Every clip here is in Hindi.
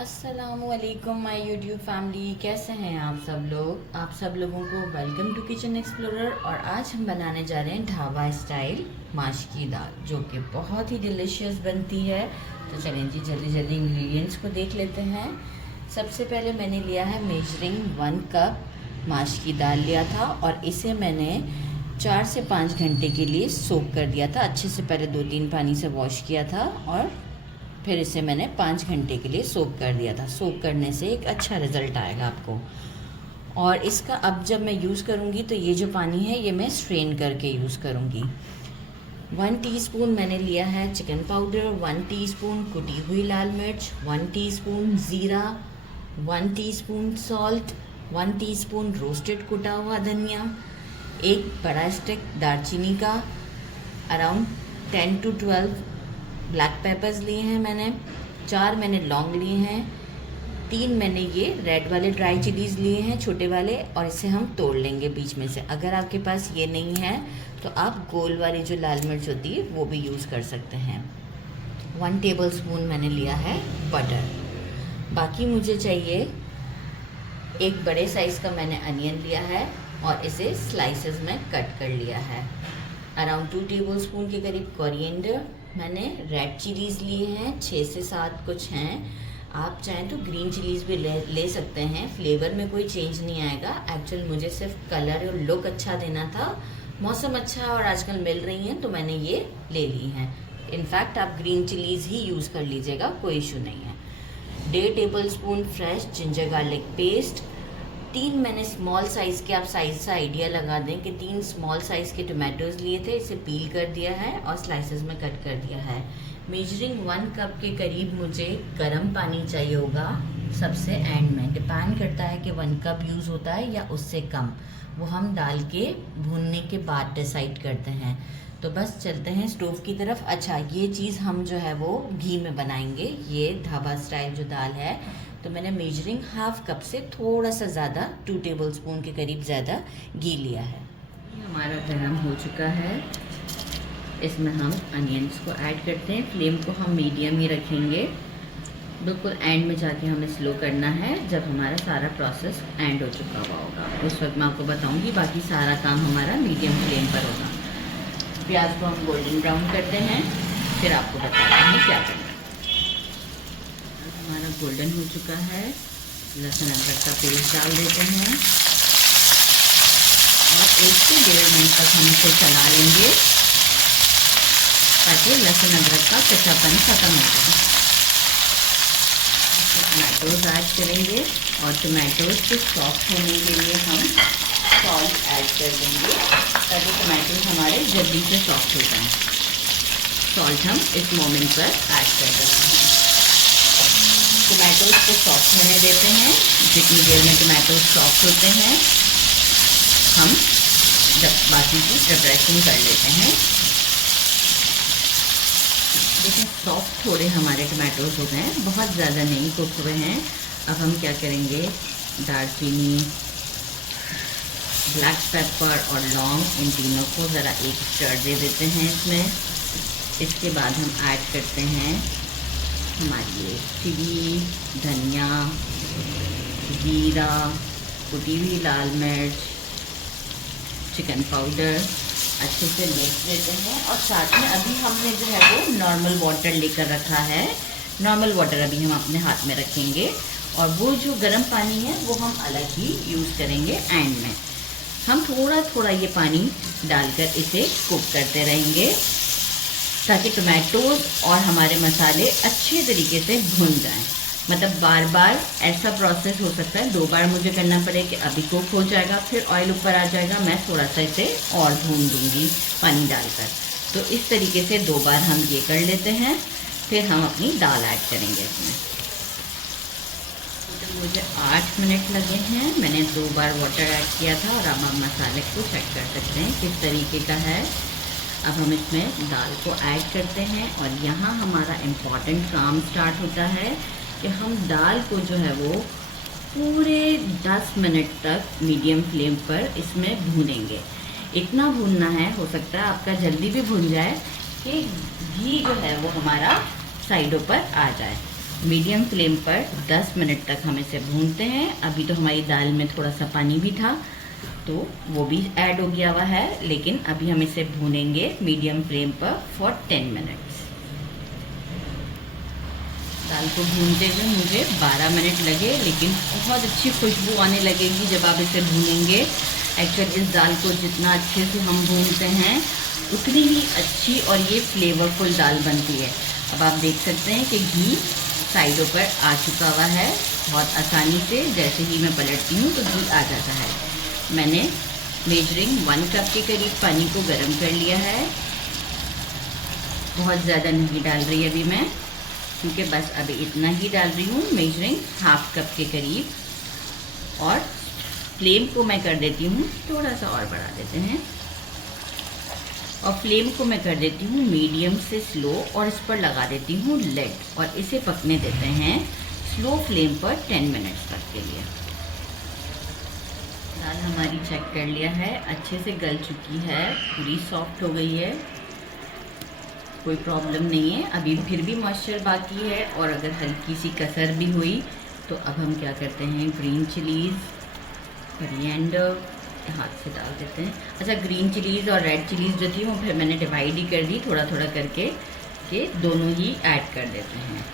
अस्सलामुअलैकुम माय यूट्यूब फैमिली, कैसे हैं आप सब लोग। आप सब लोगों को वेलकम टू किचन एक्सप्लोरर। और आज हम बनाने जा रहे हैं ढाबा स्टाइल माश की दाल, जो कि बहुत ही डिलीशियस बनती है। तो चलें जी, जल्दी जल्दी इंग्रेडिएंट्स को देख लेते हैं। सबसे पहले मैंने लिया है मेजरिंग 1 कप माश की दाल लिया था, और इसे मैंने 4 से 5 घंटे के लिए सोक कर दिया था। अच्छे से पहले 2-3 पानी से वॉश किया था और फिर इसे मैंने 5 घंटे के लिए सोक कर दिया था। सोक करने से एक अच्छा रिज़ल्ट आएगा आपको। और इसका अब जब मैं यूज़ करूँगी तो ये जो पानी है ये मैं स्ट्रेन करके यूज़ करूँगी। 1 टीस्पून मैंने लिया है चिकन पाउडर, 1 टीस्पून कुटी हुई लाल मिर्च, 1 टीस्पून ज़ीरा, 1 टीस्पून सॉल्ट, 1 टीस्पून रोस्टेड कुटा हुआ धनिया, एक बड़ा स्टिक दालचीनी का, अराउंड 10 to 12 ब्लैक पेपर्स लिए हैं मैंने, 4 मैंने लौंग लिए हैं, 3 मैंने ये रेड वाले ड्राई चिलीज़ लिए हैं छोटे वाले, और इसे हम तोड़ लेंगे बीच में से। अगर आपके पास ये नहीं है तो आप गोल वाली जो लाल मिर्च होती है वो भी यूज़ कर सकते हैं। 1 टेबलस्पून मैंने लिया है बटर। बाकी मुझे चाहिए एक बड़े साइज़ का मैंने अनियन लिया है और इसे स्लाइसेस में कट कर लिया है। अराउंड 2 टेबलस्पून के करीब कोरिएंडर, मैंने रेड चिलीज़ लिए हैं 6 से 7 कुछ हैं। आप चाहें तो ग्रीन चिलीज़ भी ले सकते हैं, फ्लेवर में कोई चेंज नहीं आएगा। एक्चुअल मुझे सिर्फ कलर और लुक अच्छा देना था। मौसम अच्छा और आजकल मिल रही हैं तो मैंने ये ले ली हैं। इनफैक्ट आप ग्रीन चिलीज़ ही यूज़ कर लीजिएगा, कोई इशू नहीं है। 1.5 tablespoon fresh ginger garlic paste, 3 मैंने स्मॉल साइज़ के, आप साइज़ से आइडिया लगा दें कि 3 स्मॉल साइज़ के टोमेटोज़ लिए थे, इसे पील कर दिया है और स्लाइसेस में कट कर दिया है। मेजरिंग 1 कप के करीब मुझे गर्म पानी चाहिए होगा सबसे एंड में। डिपेंड करता है कि 1 कप यूज़ होता है या उससे कम, वो हम डाल के भूनने के बाद डिसाइड करते हैं। तो बस चलते हैं स्टोव की तरफ। अच्छा, ये चीज़ हम जो है वो घी में बनाएंगे। ये ढाबा स्टाइल जो दाल है, तो मैंने मेजरिंग 1/2 कप से थोड़ा सा ज़्यादा, 2 टेबलस्पून के करीब ज़्यादा घी लिया है। हमारा गरम हो चुका है, इसमें हम अनियंस को ऐड करते हैं। फ्लेम को हम मीडियम ही रखेंगे, बिल्कुल एंड में जाके हमें स्लो करना है जब हमारा सारा प्रोसेस एंड हो चुका हुआ होगा। उस वक्त मैं आपको बताऊंगी, बाकी सारा काम हमारा मीडियम फ्लेम पर होगा। प्याज को हम गोल्डन ब्राउन करते हैं, फिर आपको बताते हैं क्या करना है। हमारा गोल्डन हो चुका है, लहसुन अदरक का पेस्ट डाल देते हैं और 1 से 1.5 मिनट तक हम इसे चला लेंगे ताकि लहसुन अदरक का कच्चापन खत्म हो जाए। टमाटोज ऐड करेंगे और टमाटोज को सॉफ्ट होने के लिए हम सॉल्ट ऐड कर देंगे ताकि टमाटोज हमारे जल्दी से सॉफ्ट हो जाएं। सॉल्ट हम इस मोमेंट पर ऐड कर देते हैं। टमाटोज को सॉफ्ट होने देते हैं। जितनी देर में टमाटोज सॉफ्ट होते हैं हम जब बाकी की प्रिपरेशन कर लेते हैं। देखिए सॉफ्ट थोड़े हमारे टमाटोज हो गए हैं, बहुत ज़्यादा नहीं कुक हुए हैं। अब हम क्या करेंगे, दालचीनी, ब्लैक पेपर और लौंग, इन तीनों को ज़रा एक स्टर दे देते हैं इसमें। इसके बाद हम ऐड करते हैं हमारी ये चिली, धनिया, जीरा, कुटी हुई लाल मिर्च, चिकन पाउडर, अच्छे से मिक्स देते हैं। और साथ में अभी हमने जो है वो नॉर्मल वाटर लेकर रखा है, नॉर्मल वाटर अभी हम अपने हाथ में रखेंगे, और वो जो गर्म पानी है वो हम अलग ही यूज़ करेंगे एंड में। हम थोड़ा थोड़ा ये पानी डालकर इसे कुक करते रहेंगे ताकि टमाटोज और हमारे मसाले अच्छे तरीके से भुन जाएं। मतलब बार बार ऐसा प्रोसेस हो सकता है 2 बार मुझे करना पड़े कि अभी कुक हो जाएगा, फिर ऑयल ऊपर आ जाएगा, मैं थोड़ा सा इसे और भून दूंगी पानी डालकर। तो इस तरीके से 2 बार हम ये कर लेते हैं, फिर हम अपनी दाल ऐड करेंगे इसमें। तो मुझे 8 मिनट लगे हैं, मैंने 2 बार वाटर ऐड किया था। और अब हम मसाले को चेक कर सकते हैं किस तरीके का है। अब हम इसमें दाल को ऐड करते हैं और यहाँ हमारा इम्पॉर्टेंट काम स्टार्ट होता है कि हम दाल को जो है वो पूरे 10 मिनट तक मीडियम फ्लेम पर इसमें भूनेंगे। इतना भूनना है, हो सकता है आपका जल्दी भी भून जाए कि घी जो है वो हमारा साइडों पर आ जाए। मीडियम फ्लेम पर 10 मिनट तक हम इसे भूनते हैं। अभी तो हमारी दाल में थोड़ा सा पानी भी था तो वो भी ऐड हो गया हुआ है, लेकिन अभी हम इसे भूनेंगे मीडियम फ्लेम पर फॉर 10 मिनट्स। दाल को भूनते हुए मुझे 12 मिनट लगे, लेकिन बहुत अच्छी खुशबू आने लगेगी जब आप इसे भूनेंगे। एक्चुअली इस दाल को जितना अच्छे से हम भूनते हैं उतनी ही अच्छी और ये फ्लेवरफुल दाल बनती है। अब आप देख सकते हैं कि घी साइडों पर आ चुका हुआ है बहुत आसानी से। जैसे ही मैं पलटती हूँ तो घी आ जाता है। मैंने मेजरिंग 1 कप के करीब पानी को गर्म कर लिया है। बहुत ज़्यादा नहीं डाल रही अभी मैं, क्योंकि बस अभी इतना ही डाल रही हूँ, मेजरिंग ½ कप के करीब। और फ्लेम को मैं कर देती हूँ, थोड़ा सा और बढ़ा देते हैं, और फ्लेम को मैं कर देती हूँ मीडियम से स्लो, और इस पर लगा देती हूँ लिड और इसे पकने देते हैं स्लो फ्लेम पर 10 मिनट्स तक के लिए। दाल हमारी चेक कर लिया है, अच्छे से गल चुकी है, पूरी सॉफ्ट हो गई है, कोई प्रॉब्लम नहीं है। अभी फिर भी मॉइस्चर बाकी है, और अगर हल्की सी कसर भी हुई तो अब हम क्या करते हैं, ग्रीन चिलीज़, कोरिएंडर हाथ से डाल देते हैं। अच्छा, ग्रीन चिलीज़ और रेड चिलीज़ जो थी वो फिर मैंने डिवाइड ही कर दी थोड़ा थोड़ा करके, कि दोनों ही ऐड कर देते हैं।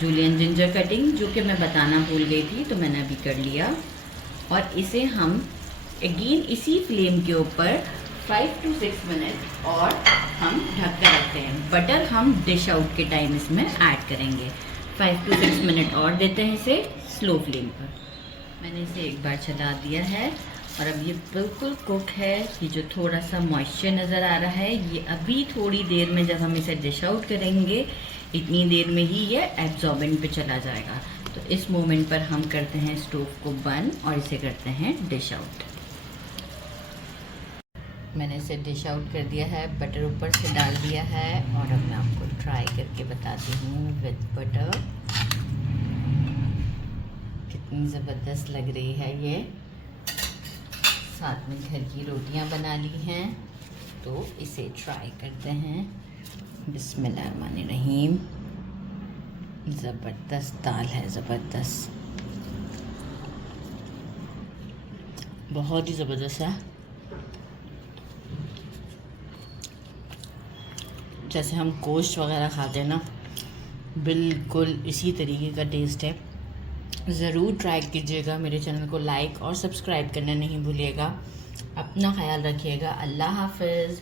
जूलियन जिंजर कटिंग जो कि मैं बताना भूल गई थी, तो मैंने अभी कर लिया। और इसे हम अगेन इसी फ्लेम के ऊपर 5 to 6 मिनट और हम ढक कर रखते हैं। बटर हम डिश आउट के टाइम इसमें ऐड करेंगे। 5 to 6 मिनट और देते हैं इसे स्लो फ्लेम पर। मैंने इसे एक बार चला दिया है और अब ये बिल्कुल कुक है। ये जो थोड़ा सा मॉइस्चर नज़र आ रहा है, ये अभी थोड़ी देर में जब हम इसे डिश आउट करेंगे, इतनी देर में ही ये एब्जॉर्बेंट पे चला जाएगा। तो इस मोमेंट पर हम करते हैं स्टोव को बंद और इसे करते हैं डिश आउट। मैंने इसे डिश आउट कर दिया है, बटर ऊपर से डाल दिया है, और अब मैं आपको ट्राई करके बताती हूँ विद बटर। कितनी ज़बरदस्त लग रही है ये। साथ में घर की रोटियां बना ली हैं, तो इसे ट्राई करते हैं। बिस्मिल्लाहिर्रहमानिर्रहीम। ज़बरदस्त दाल है, ज़बरदस्त, बहुत ही ज़बरदस्त है। जैसे हम गोश्त वगैरह खाते हैं ना, बिल्कुल इसी तरीके का टेस्ट है। ज़रूर ट्राई कीजिएगा। मेरे चैनल को लाइक और सब्सक्राइब करना नहीं भूलिएगा। अपना ख्याल रखिएगा। अल्लाह हाफ़िज़।